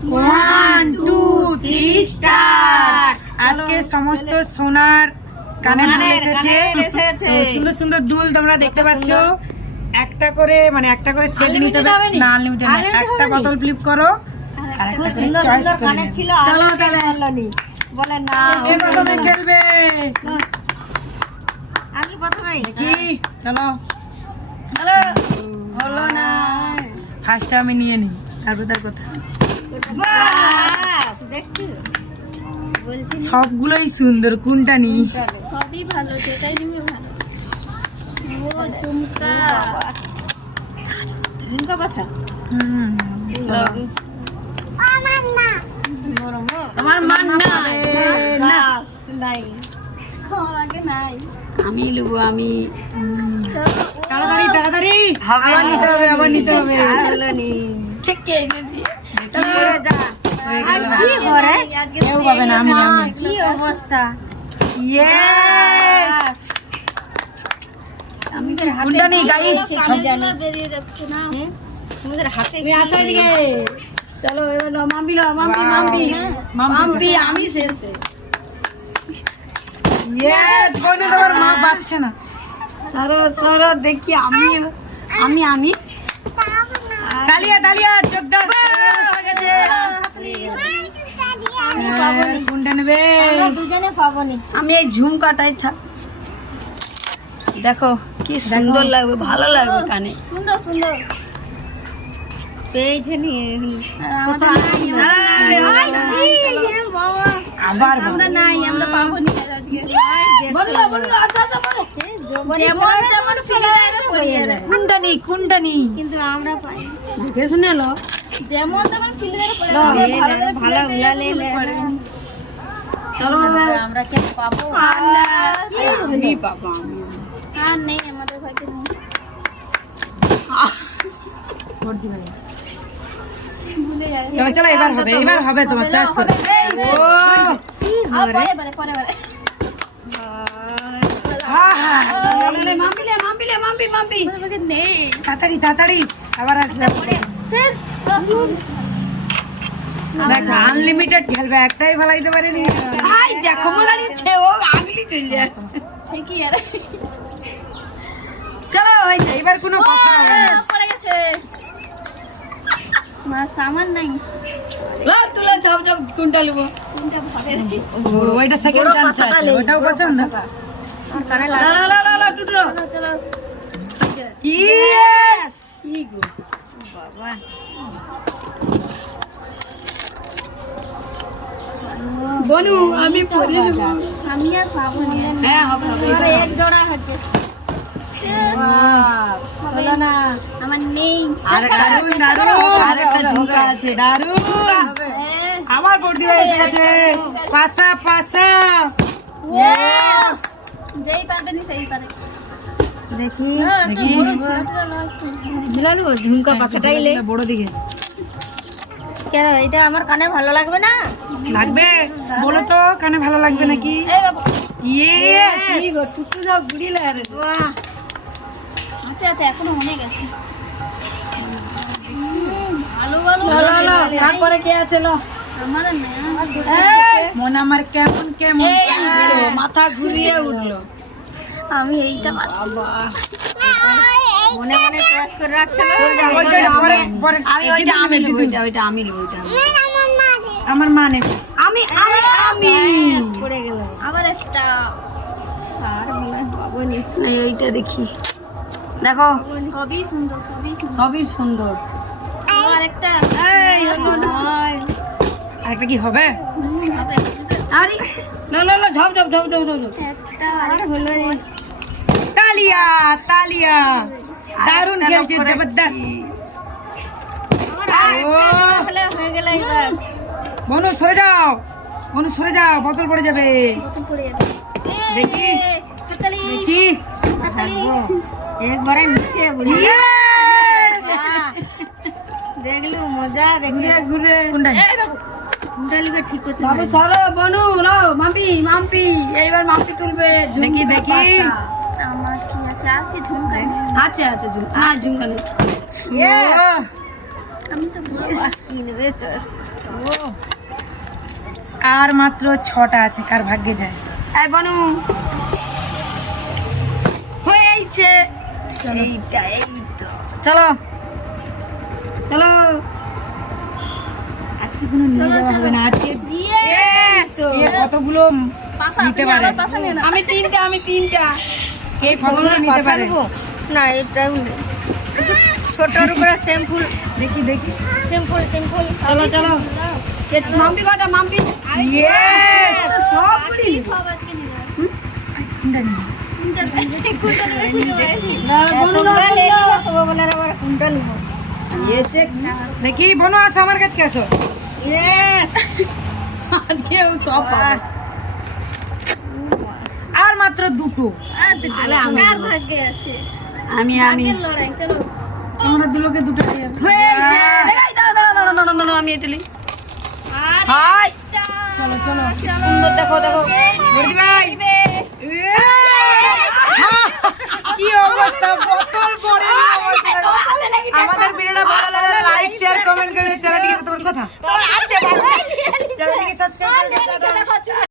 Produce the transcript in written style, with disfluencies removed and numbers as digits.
1 2 3 start. আজকে সমস্ত সোনার কানে দুল এসেছে। তো সুন্দর সুন্দর দুল তোমরা দেখতে পাচ্ছ। একটা করে সেট নিতে হবে না, আনলিমিটেড না। একটা বোতল ফ্লিপ করো আর একটা সুন্দর চয়েস সুন্দর করে কানে নেবে। ছিল, চলো তাহলে আনলনি বলে না। কে প্রথমে খেলবে? আমি প্রথমেই কি চলো হলো না। ফার্স্ট আমি নিয়ে নিই, তারপর তার কথা। বাস দেখছি বলছি সবগুলোই সুন্দর, কোনটা নিই? সবই ভালো, যেটাই নিবি ভালো। ও ঝুমকা, ঝুমকা বাসা হুম, চলো। আমার মান নাই নাই, আমার আগে নাই। আমি লুবো আমি। চলো তাড়াতাড়ি তাড়াতাড়ি, আবার নিতে হবে, আবার নিতে হবে। আর হলো নি ঠিক এনেছি। তারপরে যা হয়ে আর গেল। কি করে আজকে কেউ পাবে না, আমি আমি। কি অবস্থা। ইয়েস, আমাদের হাতে কোনটা নেই, কি গাইস? আছে কানে কি জানি। দুল বেরিয়ে যাচ্ছে না। আমাদের হাতে তুমি আসো কি? এদিকে। চলো এবার লো, মাম্পি লো, মাম্পি মাম্পি মাম্পি আমি শেষে। ইয়েস, বনে তোমার মা বাচ্ছে না। সরো সরো দেখি আমি আমি আমি তালিয়া তালিয়া, যোগদান। আমি পাবনি, কোনটা নেবে? আমরা দুজনে পাবনি। আমি এই ঝুমকাটাই দেখো কি সুন্দর লাগবে, ভালো লাগবে কানে। সুন্দর সুন্দর। পেয়েছে নি আমাদের নাই, বাবা আবার আমরা নাই, আমরা পাবো নি আজকে। বললো বললো আচ্ছা আচ্ছা বলো। যেমন যেমন ফিল্টারে পড়িয়ে দেয়। কোনটা নেই, কোনটা নেই? কিন্তু আমরা পাই দেখে শুনে লো। যেমন তেমন ফিল্টারে পড়ে লো, দেয়। ভালো গুলা লে লে। চলো আমরা কে পাবো? আমি পাবো আমি। আর নেই, আমাদের ভাগ্যে নেই। ভুলে যাই। চলো চলো, এবার হবে, এবার হবে তোমার চয়েস করে। ও পরে বারে পরে বারে। আহা, মাম্পি লে মাম্পি লে মাম্পি মাম্পি। আমাদের ভাগ্যে নেই। তাড়াতাড়ি তাড়াতাড়ি, আবার আসবে। ফের দেখো আনলিমিটেড খেলবে, একটাই ফেলাইতে পারেনি। আই দেখো বলা দিচ্ছে ও আগলি চলে যায়। ঠিকই আর চলো ওই যে এবার কোনো কথা হবে না। পড়ে গেছে। মা সামান নাই। লো তুলো ঝপ ঝপ কোনটা লুবো। কোনটা ভাবে? ও, ওইটা সেকেন্ড চান্স আছে, ওটাও পছন্দ। আর কানে লা লাগা লা লা লা টুটো। চলো চলো। ইয়েস, কি গো বাবা। বনু আমি পরে দেব। আমি আর পাবো নি। হ্যাঁ হবে হবে। আর এক জোড়া হচ্ছে। বাস, হলো না। আমার নেই। দারুন দারুন, আরেকটা ঝুমকা আছে। দারুন। হবে। আমার বর্দি হয়ে গেছে, পাশা পাশা। Yes! যেই পারবে নি সেই পারে। দেখি দেখি। বড় ছোটটা লয়। ঝুলালু ঝুমকা পাছাটাই লে। বড় দিকে কেন এটা আমার কানে ভালো লাগবে না? লাগবে, বলো তো কানে ভালো লাগবে নাকি? এই বাবা। ইয়েস, কি গো টুটু না গুড়িলে আরে। বাহ, আচ্ছা আচ্ছা, এখনো অনেক আছে। ভালো ভালো। লো লো লো তারপরে কে আছে লো। আমাদের নেই। এই মন আমার কেমন কেমন। এই আসলো, মাথা ঘুরিয়ে উঠলো। আমি এইটা পাচ্ছি। মনে মনে চয়েস করে রাখছে না। ওইটা পরে পরে আমি ওইটা আমি লিখব, ওইটা আমি লিখব, ওইটা আমি। আমার মা নেবে। আমি আমি আমি পড়ে গেল। আবার একটা। আর মনে হয় পাবনি। এই ওইটা দেখি। দেখো সবই সুন্দর, সবই সুন্দর। সবই সুন্দর। আবার একটা। এই হলো না। আরেকটা কি হবে? হবে। আরে লো লো লো ঝপ ঝপ ঝপ ঝপ ঝপ। একটা। আর হলো নি। তালিয়া তালিয়া, দারুন খেলছে, জবরদস্ত। আমার আরেকটা হলে হয়ে গেল বাস। বনু সরে যাও, বনু সরে যাও, বোতল পড়ে যাবে। বোতল পড়ে যাবে। দেখি। হাততালি, দেখি। হাততালি। একবারে নিচে বুড়ি। Yes! দেখলু মজা দেখে ঘুরে কোনটা? এই বাবু। ডালিবে ঠিক করতে বাবু পারি। চলো বনু লো মাম্পি মাম্পি এইবার মাম্পি তুলবে দেখি, দেখি। আমার কি আছে? আর কি ঝুমকা? আছে আছে ঝুম না ঝুমকা নেই। Yes! ও, আমি তো কিনবে চয়েস। আর মাত্র 6টা আছে, কার ভাগ্যে যায়। এই বনু হয়েছে। এইটা এই তো চলো চলো আজকে কোনো নিয়ে যাওয়া হবে না, আজকে কে কতগুলো নিতে পারে, আমি তিনটা কে কতগুলো নিতে পারে। পারবো না, এটা ছোটর উপরে সিম্পল। দেখি দেখি। Simple simple. চলো চলো মাম্পি কটা মাম্পি ইয়েস, সব আজকে নিলাম। কোনটা নিবি? তোমরা লেখো তো বলে আবার কোনটা লিখো। দেখি বনো, আসো আমার কাছে আসো। ইয়েস কেউ সব পাবে। আর মাত্র 2টো। আরে আমি কার ভাগ্যে আছে? আমি ভাগ্যের লড়াই, চলো। তোমরা দুলোকে 2টো দিয়ে দাঁড়াও, আমি এটা লিখ। আর হাই চলো চলো। সুন্দর, দেখো দেখো বর্দি ভাই, কি অবস্থা, বোতল পড়ে আমাদের ভিডিওটা ভালো লাগলে লাইক শেয়ার কমেন্ট করে চ্যানেলটিকে তোমার কথা তো আছে ভালো। চ্যানেলটিকে সাবস্ক্রাইব করে দাও।